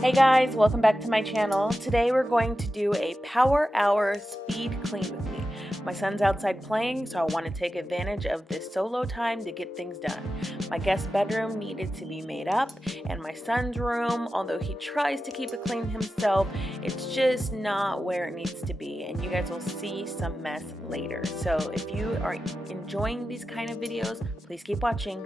Hey guys, welcome back to my channel. Today we're going to do a power hour speed clean with me. My son's outside playing, so I want to take advantage of this solo time to get things done. My guest bedroom needed to be made up, and my son's room, although he tries to keep it clean himself, it's just not where it needs to be, and you guys will see some mess later. So if you are enjoying these kind of videos, please keep watching.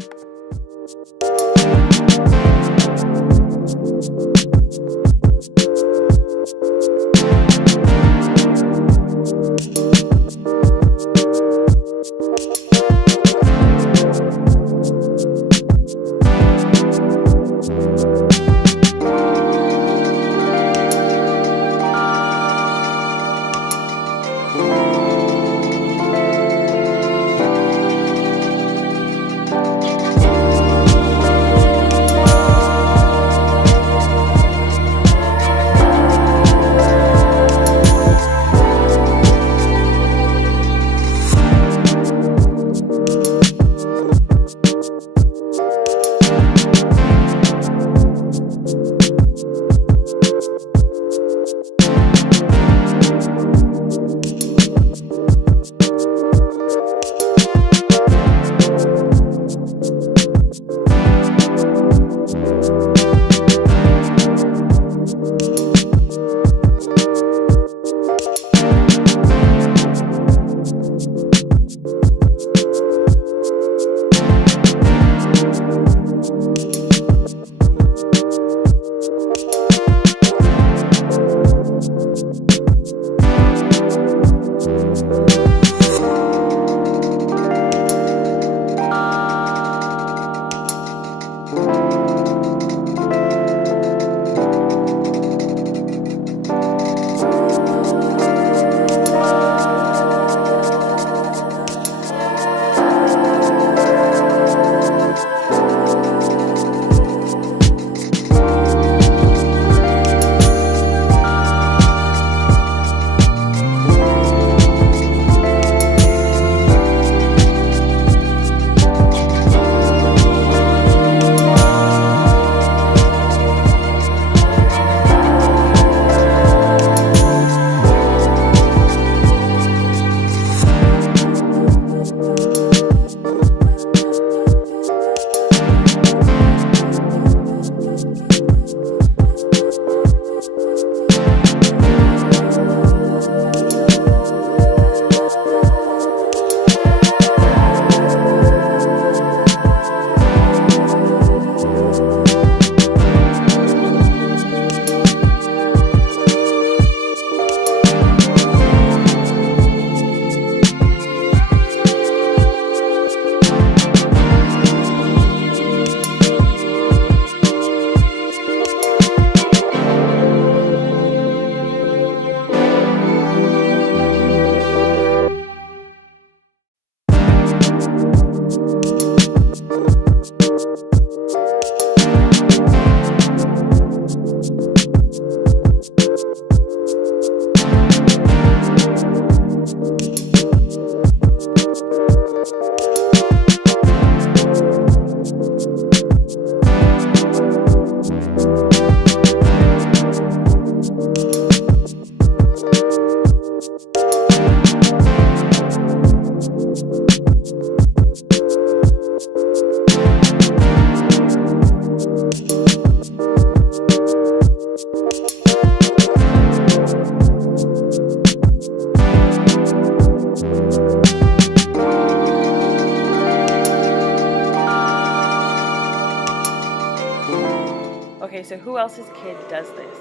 Okay, so who else's kid does this?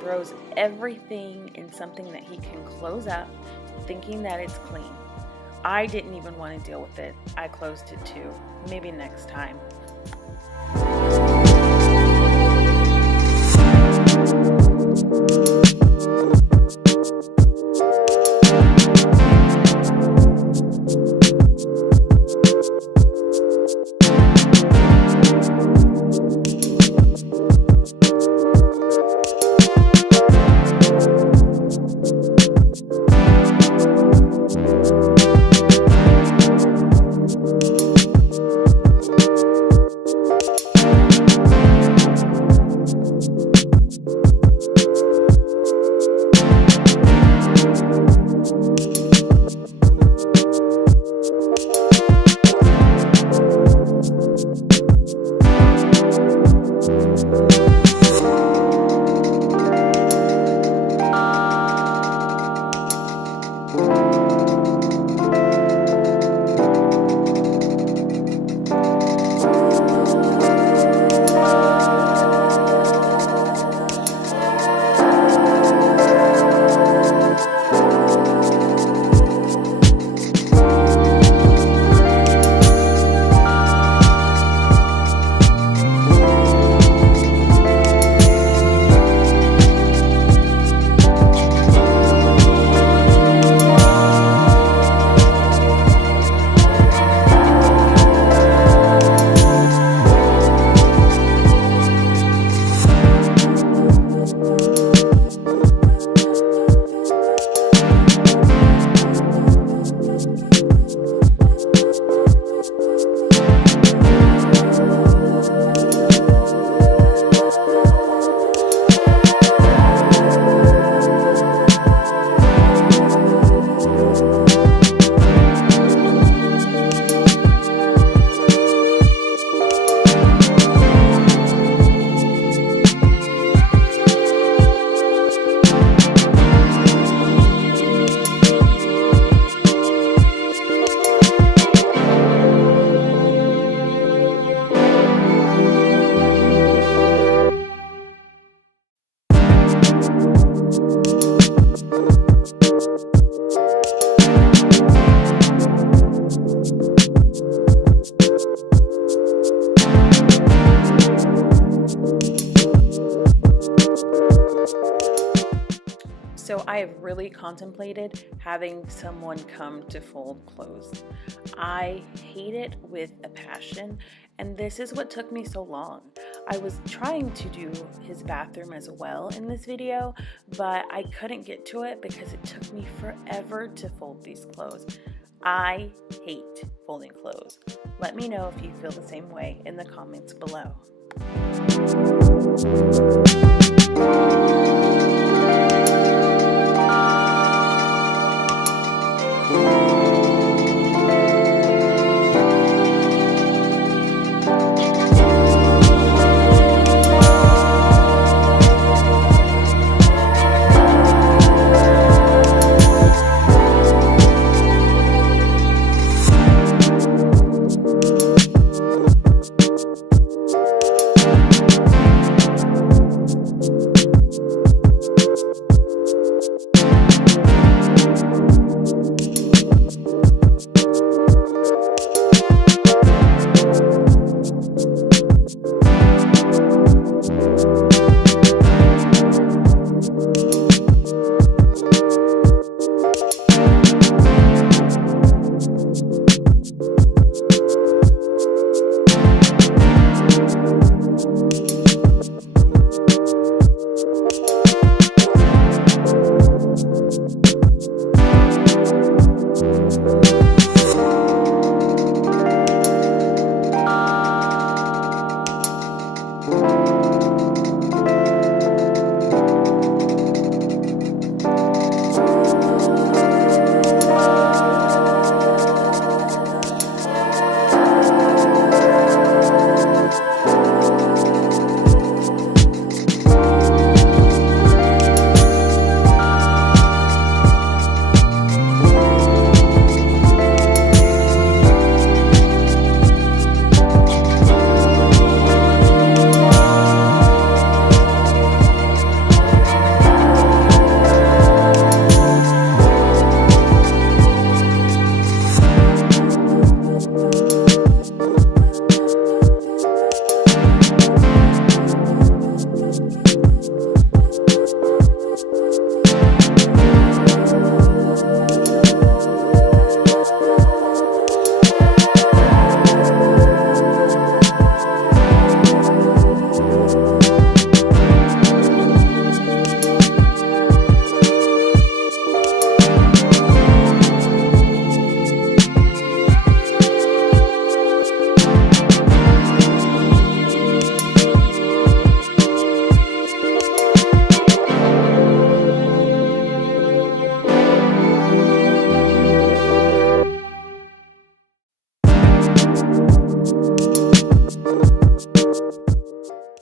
Throws everything in something that he can close up, thinking that it's clean. I didn't even want to deal with it. I closed it too. Maybe next time. So I have really contemplated having someone come to fold clothes. I hate it with a passion, and this is what took me so long. I was trying to do his bathroom as well in this video, but I couldn't get to it because it took me forever to fold these clothes. I hate folding clothes. Let me know if you feel the same way in the comments below.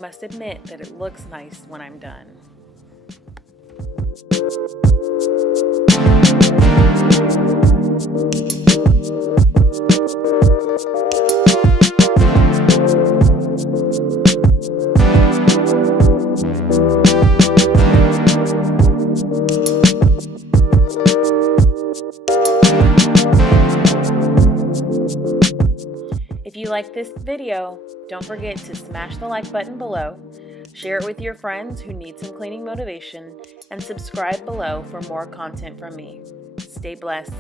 Must admit that it looks nice when I'm done. If you like this video, don't forget to smash the like button below, share it with your friends who need some cleaning motivation, and subscribe below for more content from me. Stay blessed.